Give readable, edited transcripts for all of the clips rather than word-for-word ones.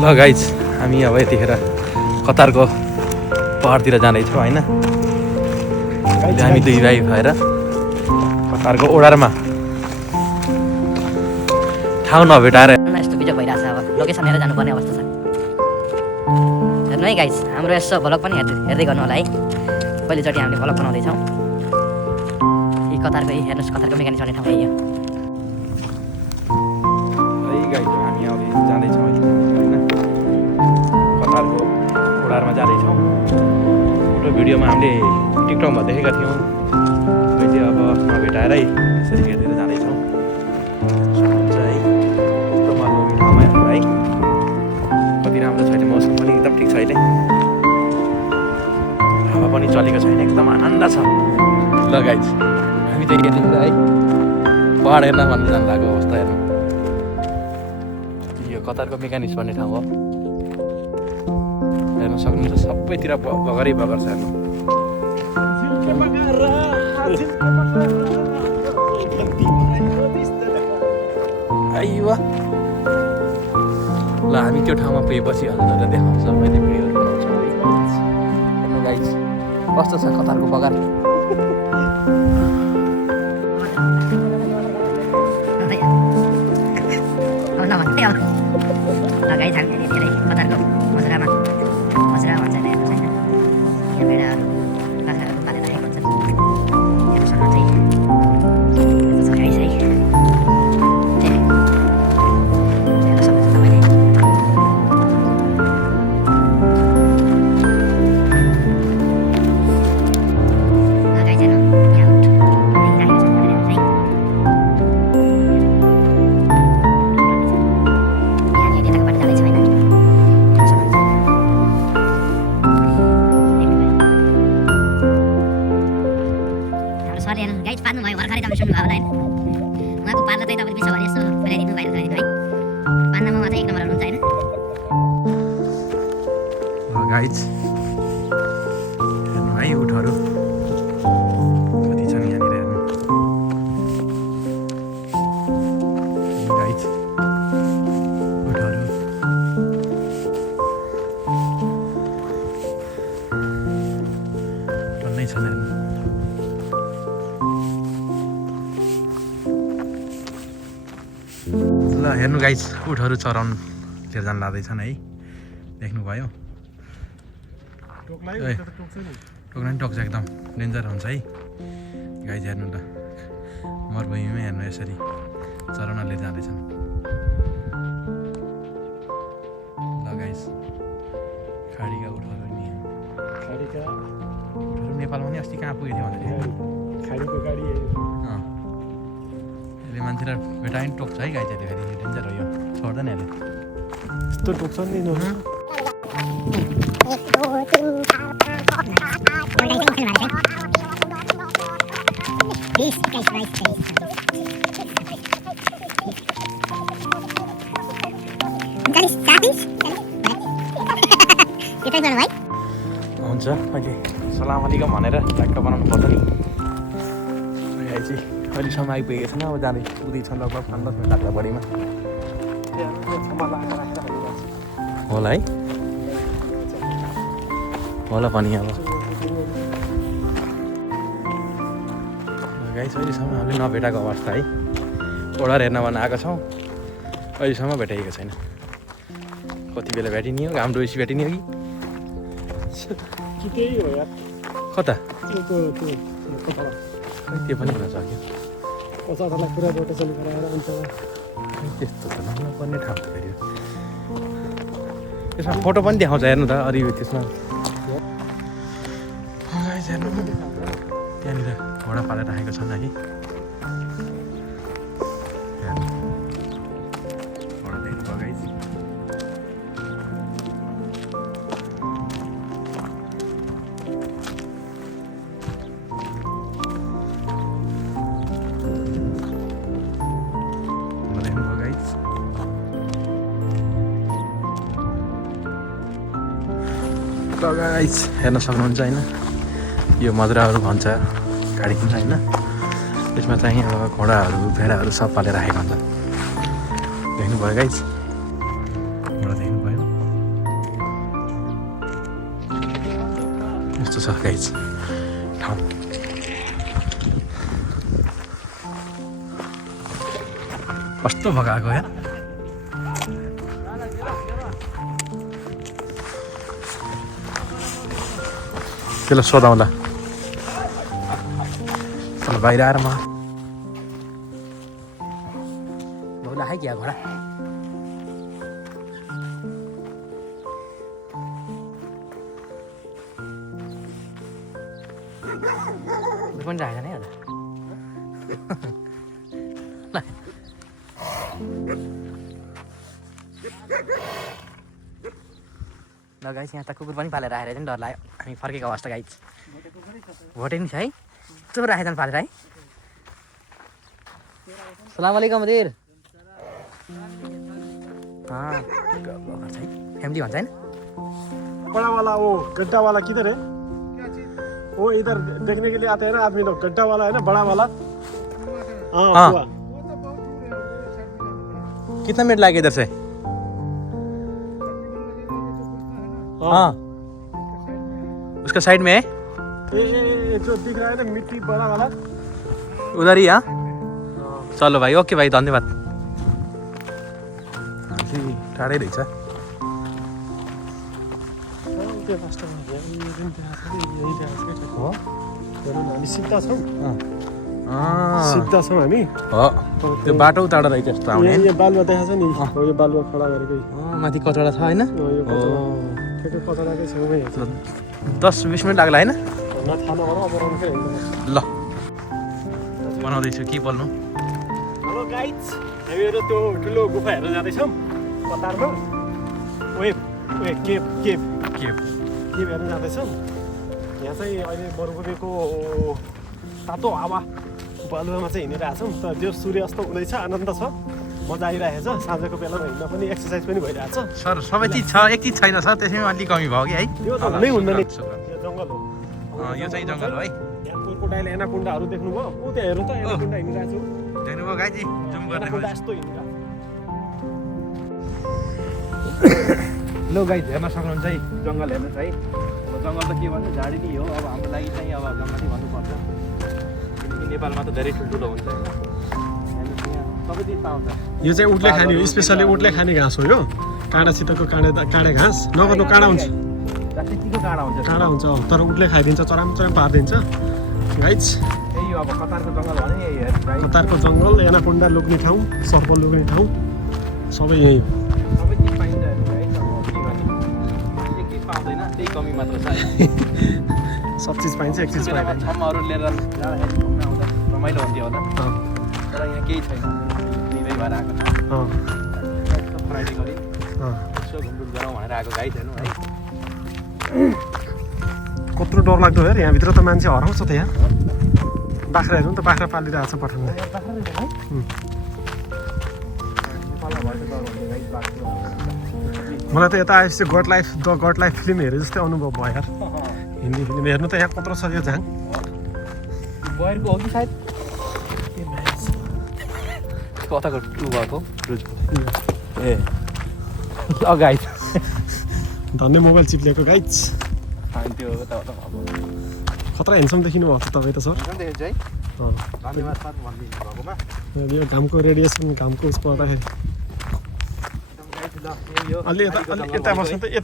ल गाइज हामी अब यतिखेर कतारको पहाडतिर जाँदैछौँ होइन। हामी 2 भाइ भएर कतारको ओडारमा ठाउँ नभेटाएर यस्तो बिजोग भइरहेछ। अब लोकेसन हेरेर जानुपर्ने अवस्था छ। हेर्नु है गाइज, हाम्रो यसो भ्लग पनि हेर्दै गर्नु होला है। पहिलोचोटि हामीले भ्लग बनाउँदैछौँ। यी कतारको हेर्नुहोस्, कतारको मेकानिक चढ्ने ठाउँ यही हो। हामी अब जाँदैछौँ होइन, कतारको ओडारमा जाँदैछौँ। फोटो भिडियोमा हामीले टिकटकमा देखेका थियौँ। अहिले अब नभेटाएरै यसरी हेरेर जाँदैछौँ है। कस्तो मनोरम ठाउँमा हेर्नु है, कति राम्रो छ अहिले। मौसम पनि एकदम ठिक छ अहिले, हावा पनि चलेको छैन, एकदम आनन्द छ। ल गाइज हामी त यतिखेर है पहाड हेर्न भन्ने जानु भएको अवस्था हेर्नु। यो कतारको मेकानिक्स भन्ने ठाउँ हो, हेर्न सक्नुहुन्छ। सबैतिर बगरै बगर छ हेर्नु। आइवा ल हामी त्यो ठाउँमा पुगेपछि हजुरहरूलाई देखाउँछ, मैले भिडियोहरू बनाउँछु है। हेर्नु गाइज कस्तो छ कतारको बगान। गाइज हामी धेरै कतारको हजुरआमा हजुरआमा भन्छ होइन, यहाँ भेडाहरू बाख्राहरू पालेर राखेको हुन्छ। हेर्नु सक्नुहुन्छ है, यस्तो छ गाइज है। हेर्नु सक्नुहुन्छ तपाईँले। गाइज हेर्नु, यहाँ उठ राखेको छ है। गाइज पार्नुभयो भर्खरै तपाईँ सुन्नुभयो होला होइन। उहाँको पार्न चाहिँ तपाईँले विश्वभरि यसो फैलाइदिनु भाइरल गरिदिनु है। पार्नमा उहाँ चाहिँ 1 नम्बर हुनुहुन्छ होइन। गाइज हेर्नु है उठहरू कति छन् यहाँनिर हेर्नु। गाइज उठहरू टन्नै छन् हेर्नु। ल हेर्नु गाइज उठहरू चराउनुतिर जान लाग्दैछन् है, देख्नुभयो। टोक्न नि टोक्छ, एकदम डेन्जर हुन्छ है गाइज। हेर्नु ल मरुभूमिमै हेर्नु यसरी चराउनले जाँदैछन्। ल गाइज खाडीका उठहरू नि, खाडीका उठहरू नेपालमा नि अस्ति कहाँ पुगेको थियो भन्दाखेरि खाडीको गाडी यसले मान्छेलाई भेटाइ नि टोक्छ है गाइज। फेरि डेन्जर हो यो, छोड्दैन यसले, यस्तो टोक्छ नि। हुन्छ अहिले सलाम अलैकुम भनेर ट्याक्क बनाउनु पर्छ नि। गाइज चाहिँ अहिलेसम्म आइपुगेको छैन, अब जाँदै पुग्दैछ लगभग 15 मिनट लाग्ला बढीमा होला है। होला पनि अब गाइज अहिलेसम्म हामीले नभेटाएको अवस्था है। ओडार हेर्न भन्न आएको छौँ, अहिलेसम्म भेटाइएको छैन। कति बेला भेटिने हो, घाम डोसी भेटिने हो कि कता त्यो पनि हुन सक्यो। त्यस्तो त नपर्ने ठाउँ फेरि त्यसमा फोटो पनि देखाउँछ हेर्नु त। अरू त्यसमा हेर्नु त्यहाँनिर घोडा पालेर राखेको छन् है। घोडा देख्नुभयो गाइज। गाइज हेर्न सक्नुहुन्छ होइन, यो मजुराहरू भन्छ गाडी किन्छ होइन। त्यसमा चाहिँ अब घोडाहरू भेडाहरू सब पालेर राखेको हुन्छ। देख्नुभयो गाइज, घोडा देख्नुभयो। यस्तो छ गाइज ठाउँ। कस्तो भगाएको या त्यसलाई सोधाउँला चल बाहिर आएर म बहुला है क्या घोडा पनि राखेको नै होला ल गाइस यहाँ त कुकुर पनि पालेर आएर चाहिँ डर लाग्यो हामी फर्केको अवस्था गाइस भोटे नि छ है यस्तो राखेछन् पालेर है सलाम अलैकुम मदिर फैमिली भन्छ होइन बड़ा वाला वो गड्ढा वाला किधर है वो इधर देखने के लिए आते हैं ना आदमी लोग गड्ढा वाला है ना बड़ा वाला हाँ। हुआ। कितना मिनट लागेगा इधर से हाँ उसका साइड में है ये जो दिख रहा है ना मिट्टी बड़ा वाला उधर ही हाँ चलो भाइ ओके भाइ धन्यवाद टाढै रहेछ हामी सिद्धा छौँ अँ, सिद्धा छौँ हामी हो त्यो बाटो टाढो रहेछ जस्तो आउने यो बालुवा देखाएको छ नि हो यो बालुवा खडा गरेकै माथि कचौडा छ होइन हो, यो ठ्याक्कै कचडाकै छेउमै हेर्छ 10-20 मिनट लाग्ला होइन नथाल्नु होला अब रङकै हेर्दैन ल बनाउँदैछु के बोल्नु हेलो गाइड्स हामीहरू त्यो ठुलो गुफा हेर्न जाँदैछौँ कतारमा वेब वे केभ केभ के केभ हेर्न जाँदैछौँ यहाँ चाहिँ अहिले मरुभूमिको तातो हावा बालुवामा चाहिँ हिँडिरहेको छौँ त जो सूर्यास्त हुँदैछ आनन्द छ मजा आइरहेको छ साँझको बेलामा हिँड्न पनि एक्सर्साइज पनि भइरहेको छ सर सबै चिज छ एक चिज छैन सर त्यसैमा अलिक कमी भयो कि है त्यो त हुनै हुँदैन नि सुक्र। यो जङ्गल हो यो चाहिँ जङ्गल हो है यहाँ क्रोकोडाइल एनाकोन्डाहरू देख्नुभयो ऊ त्यहाँ हेर्नु त एनाकोन्डा हिँडिरहेको छु देख्नुभयो गाइजी जुम गर्ने एनाकोन्डा यस्तो हिँडिरहेको लो गाइज हेर्न सक्नुहुन्छ है जङ्गल हेर्नुहोस् है अब जङ्गल त के भन्नु झाडी नै हो अब हाम्रो लागि चाहिँ अब जङ्गलै भन्नुपर्छ किनकि नेपालमा त धेरै ठुल्ठुलो हुन्छ होइन हेर्नुहोस् यहाँ सबै चिज पाउँछ यो चाहिँ उठले खाने हो स्पेसली उठले खाने घाँस हो यो काँडासितको काँडे घाँस नगर्नु काँडा हुन्छ प्लास्टिकको काँडा हुन्छ काँडा हुन्छ तर उठले खाइदिन्छ चराम चराम पारिदिन्छ गाइड्स त्यही हो अब कतारको जङ्गल भने यही हेर्नु गाइज कतारको जङ्गल एनाकोन्डा लुक्ने ठाउँ सर्प लुक्ने ठाउँ सबै यही हो सबै चिज पाइन्छ हेर्नु गाइज अब के गर्ने एक चिज पाउँदैन त्यही कमी मात्र छ है सब चिज पाइन्छ एक चिज बेलामा पाइँदैन ठाउँमाहरू लिएर जाँदाखेरि घुम्न आउँदा रमाइलो हुन्थ्यो होला तर यहाँ केही छैन निकै भएर आएको छ यसो फ्राइडे गरी यसो घुमघुम गरौँ भनेर आएको गाइड हेर्नु है कत्रो डर लाग्दो हेर यहाँभित्र त मान्छे हराउँछ त यहाँ बाख्राहरू पनि त बाख्रा पालिरहेको छ पठाउँदा मलाई त यता आएपछि good life the good life film हेरे जस्तै अनुभव भयो यार हिन्दी फिल्म हेर्नु त यहाँ कत्रो छ यो झाङ बयरको हो कि सायद कताको टु भएको ए गाइड धन्य मोबाइल चिप्लेको गाइड्स त्यो खतरा हेन्सम देखिनु भएको छ तपाईँ त सर देख्छु है धन्यवाद सर भनिदिनु भएकोमा यो घामको रेडिएसन घामको उस पर्दाखेरि अलि यता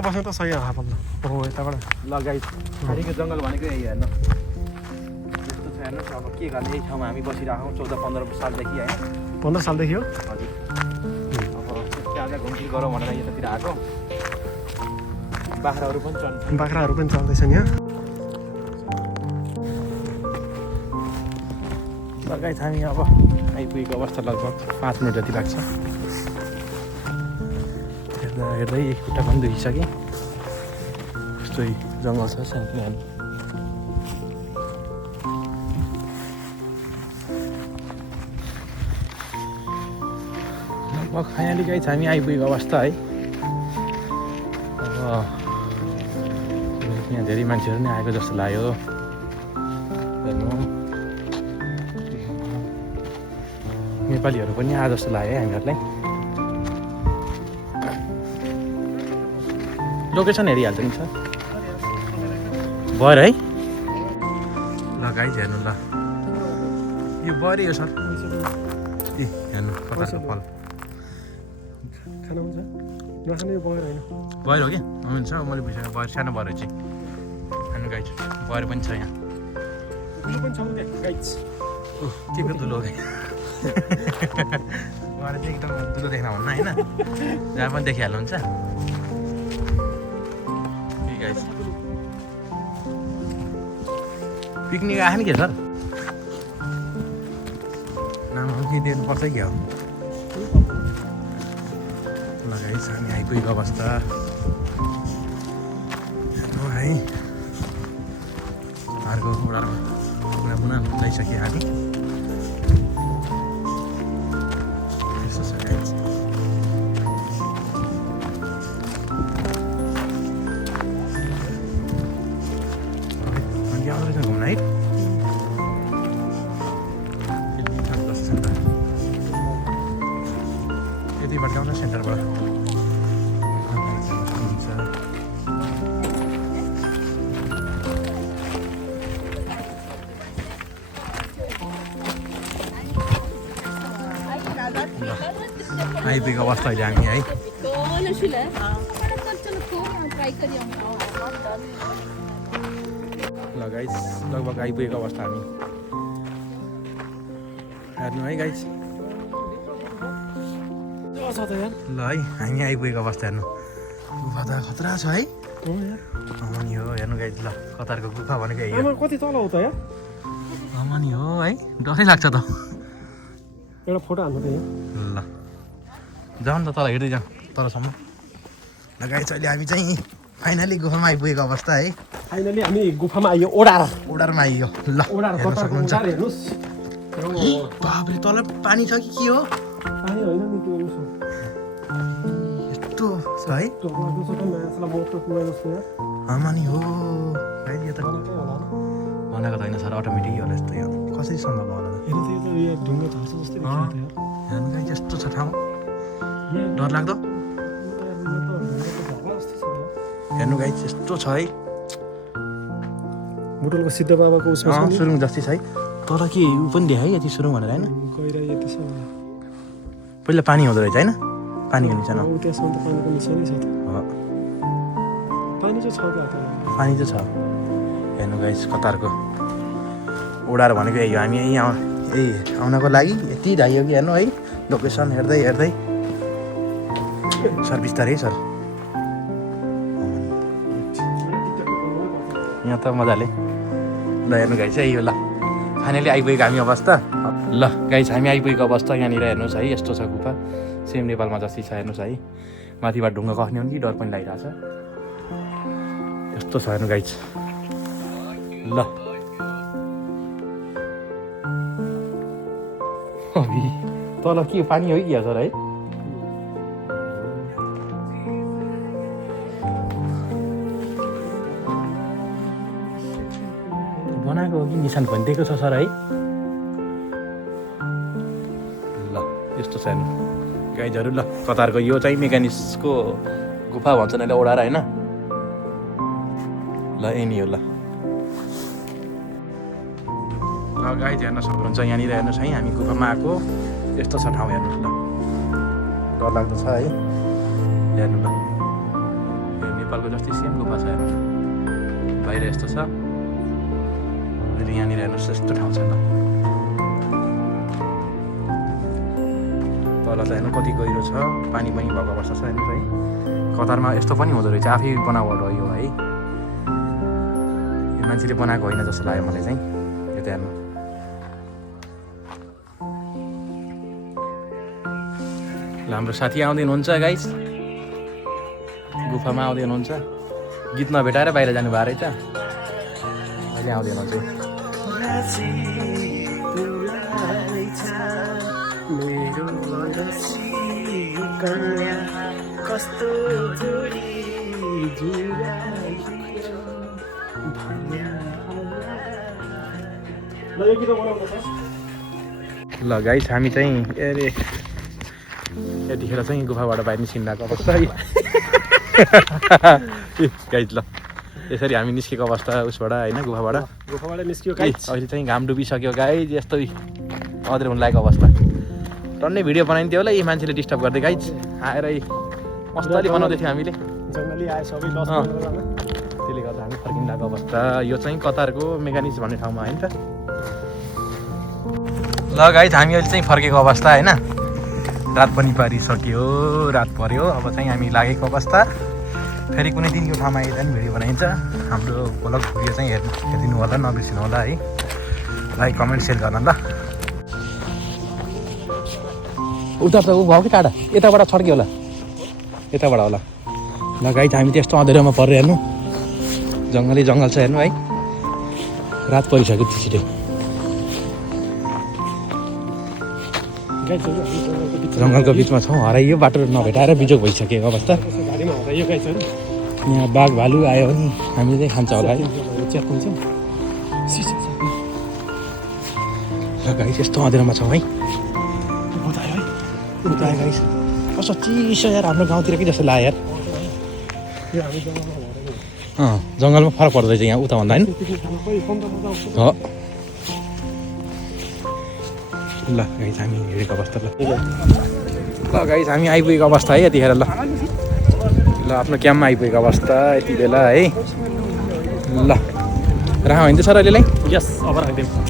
बस्नु त सही हावा पर्नु हो यताबाट ल गाइड खाडीको जङ्गल भनेको यही हेर्नु यस्तो छ हेर्नुहोस् अब के गर्ने यही ठाउँमा हामी बसिरहेको 14-15 सालदेखि होइन 15 सालदेखि हो हजुर अब त्यहाँ घुमफिर गरौँ भनेर यतातिर आएको बाख्राहरू पनि चल्छ बाख्राहरू पनि चल्दैछन् यहाँ लगाइ हामी अब आइपुगेको अवस्था लगभग 5 मिनट जति लाग्छ हेर्दै एक खुट्टा पनि दुखिसकेँ यस्तै जङ्गल छ सानो लगभग फाइनली गाइस हामी आइपुगेको अवस्था है अब यहाँ धेरै मान्छेहरू नै आएको जस्तो लाग्यो हेर्नु नेपालीहरू पनि आए जस्तो लाग्यो हामीहरूलाई लोकेसन हेरिहाल्छ नि सर बर है ल गाइज हेर्नु ल यो बरी हो सर ए हेर्नु कताको फल खानु हुन्छ नखाने यो बगर होइन बर हो कि हुन्छ मैले बुझेँ बर सानो बर चाहिँ हेर्नु गाइज बर पनि छ यहाँ दुई पनि छ क्या गाइज के को दुलो उहाँले चाहिँ एकदम दुलो देख्न भन्नु होइन जहाँ पनि देखिहाल्नुहुन्छ गाइज पिकनिक आयो नि के सर नाम के दिनुपर्छ कि हो ल गाइज हामी आइपुगेको अवस्था हेर्नु है अर्को उडारमा बुना लगाइसक्यो हामी यस्तो छ गाइज आउँदैछ घुम्न है यति भट्काउँछ सेन्टरबाट आइपुगेको अवस्था अहिले हामी है ल गाइज लगभग आइपुगेको अवस्था हामी हेर्नु है गाइज छ त यार ल है हामी आइपुगेको अवस्था हेर्नु गुफा त खतरा छ है अमनी हो हेर्नु गाइज ल कतारको गुफा भनेको यही हो आमा कति तल हो त यार अमनी हो है डरै लाग्छ त एउटा फोटो हाल्नु त यहाँ ल जाउँ न त तल हेर्दै जाउँ तलसम्म ल गाइज अहिले हामी चाहिँ फाइनली गुफामा आइपुगेको अवस्था है फाइनली हामी गुफामा आइयो ओडारमा आइयो ल ओडार हेर्न कतारको सक्नुहुन्छ ओडार हेर्नुहोस् बाबरे तल पानी छ कि के हो पानी होइन नि त्यो उसो यस्तो छ है टोक्लाको छ त माछालाई मोटो पुरा जस्तो यार आमानी हो गाइज यो त बनाएकै होला बनाएको त होइन सर अटोमेटिक होला यस्तो यो कसरी सम्भव होला हेर्नु त यो ढुङ्गा झार्छ जस्तै देखिन्छ यार हेर्नु गाइज यस्तो छ ठाउँ यहाँ डर लाग्दो हेर्नु गाइज यस्तो छ है बुटोलको सिद्ध बाबाको उसमा छ नि सुरुङ जस्तै छ है तर के ऊ पनि देखाइ यति सुरुङ भनेर होइन गहिरा यति छ पहिला पानी हुँदो रहेछ होइन पानीको निचान ऊ त्यसमा त पानीको निशानै छ त पानी चाहिँ छ क्या त पानी चाहिँ छ हेर्नु गाइज कतारको ओडार भनेको यही हो हामी यही आउनको लागि यति धाइयो कि हेर्नु है लोकेसन हेर्दै हेर्दै सर बिस्तारै सर यहाँ त मजाले ल हेर्नु गाइज यही हो ल फाइनली आइपुगेको हामी अवस्था ल गाइज हामी आइपुगेको अवस्था यहाँनिर हेर्नुहोस् है यस्तो छ गुफा सेम नेपालमा जस्तै छ हेर्नुहोस् है माथिबाट ढुङ्गा खस्ने हो कि डर पनि लागिरहेछ यस्तो छ हेर्नु गाइज ल तल के पानी हो कि सर है बनाएको हो कि निशान भनिदिएको छ सर है ल यस्तो छ हेर्नु गाइजहरू ल कतारको यो चाहिँ मेकानिक्सको गुफा भन्छन् अहिले ओडार होइन ल यही नि हो ल गाइज हेर्न सक्नुहुन्छ यहाँनिर हेर्नुहोस् है हामी गुफामा आएको यस्तो छ ठाउँ हेर्नुहोस् ल डरलाग्दो छ है हेर्नु ल यो नेपालको जस्तै सेम गुफा छ हेर्नु बाहिर यस्तो छ फेरि यहाँनिर हेर्नुहोस् यस्तो ठाउँ छ ल तल चाहिँ हेर्नु कति गहिरो छ पानी पनि भएको अवस्था छ हेर्नुहोस् है कतारमा यस्तो पनि हुँदो रहेछ आफै बनावट हो यो है यो मान्छेले बनाएको होइन जस्तो लाग्यो मलाई चाहिँ यो त हेर्नु ल हाम्रो साथी आउँदै हुनुहुन्छ गाइस गुफामा आउँदै हुनुहुन्छ गीत नभेटाएर बाहिर जानुभएको रहेछ अहिले आउँदै हुनुहुन्छ ल गाइस हामी चाहिँ अरे यतिखेर चाहिँ गुफाबाट बाहिर निस्किँदाको अवस्था गाइस ल यसरी हामी निस्केको अवस्था उसबाट होइन गुफाबाट गुफाबाट निस्कियो ए, गाइस। अहिले चाहिँ घाम डुबिसक्यो गाइज यस्तै अधेर हुन लागेको अवस्था टन्नै भिडियो बनाइन्थ्यो होला यी मान्छेले डिस्टर्ब गर्दै गाइज आएर मजाले बनाउँदै थियौँ हामीले जङ्गली आयो सबै लस अँ। गरेर जान। त्यसले गर्दा हामी फर्किन लागेको अवस्था यो चाहिँ कतारको मेकानिक्स भन्ने ठाउँमा होइन त ल गाइज हामी अहिले चाहिँ फर्केको अवस्था होइन रात पनि पारिसक्यो रात पर्यो अब चाहिँ हामी लागेको अवस्था फेरि कुनै दिन यो ठाउँमा आइरहने पनि भिडियो बनाइन्छ हाम्रो भ्लग भिडियो चाहिँ हेरिदिनु होला नबिर्सिनु होला है लाइक कमेन्ट सेयर गर्न ल उता त ऊ भयो कि टाढा यताबाट छड्क्यो होला यताबाट होला ल गाइज हामी त्यस्तो अँधेरोमा परेर हेर्नु जङ्गलै जङ्गल छ हेर्नु है रात परिसक्यो त्यो छिटै गाइस हामी जङ्गलको बिचमा जङ्गलको बिचमा छौँ हराइयो बाटो नभेटाएर बिजोग भइसकेको अवस्था यसो गाडीमा हराइयो गाइसहरू। यहाँ बाघ भालु आयो भने हामी चाहिँ खान्छ होला है च्याप हुन्छ। ल गाइस यस्तो अँधेरोमा छौँ है उता आयो है। उता आयो गाइस कस्तो चिसो यार हाम्रो गाउँतिर कि जस्तो लाग्यो यार यो हामी जङ्गलमा हराइयो। जङ्गलमा फरक पर्दैछ यहाँ उता भन्दा होइन पिकनिक खानु खोइ फोन त मजा आउँछ। हो ल गाइस हामी हिँडेको अवस्था ल गाइस हामी आइपुगेको अवस्था है यतिखेर ल आफ्नो क्याम्पमा आइपुगेको अवस्था यति बेला है ल राख होइन त सर अहिलेलाई यस अब राखिदिउँ।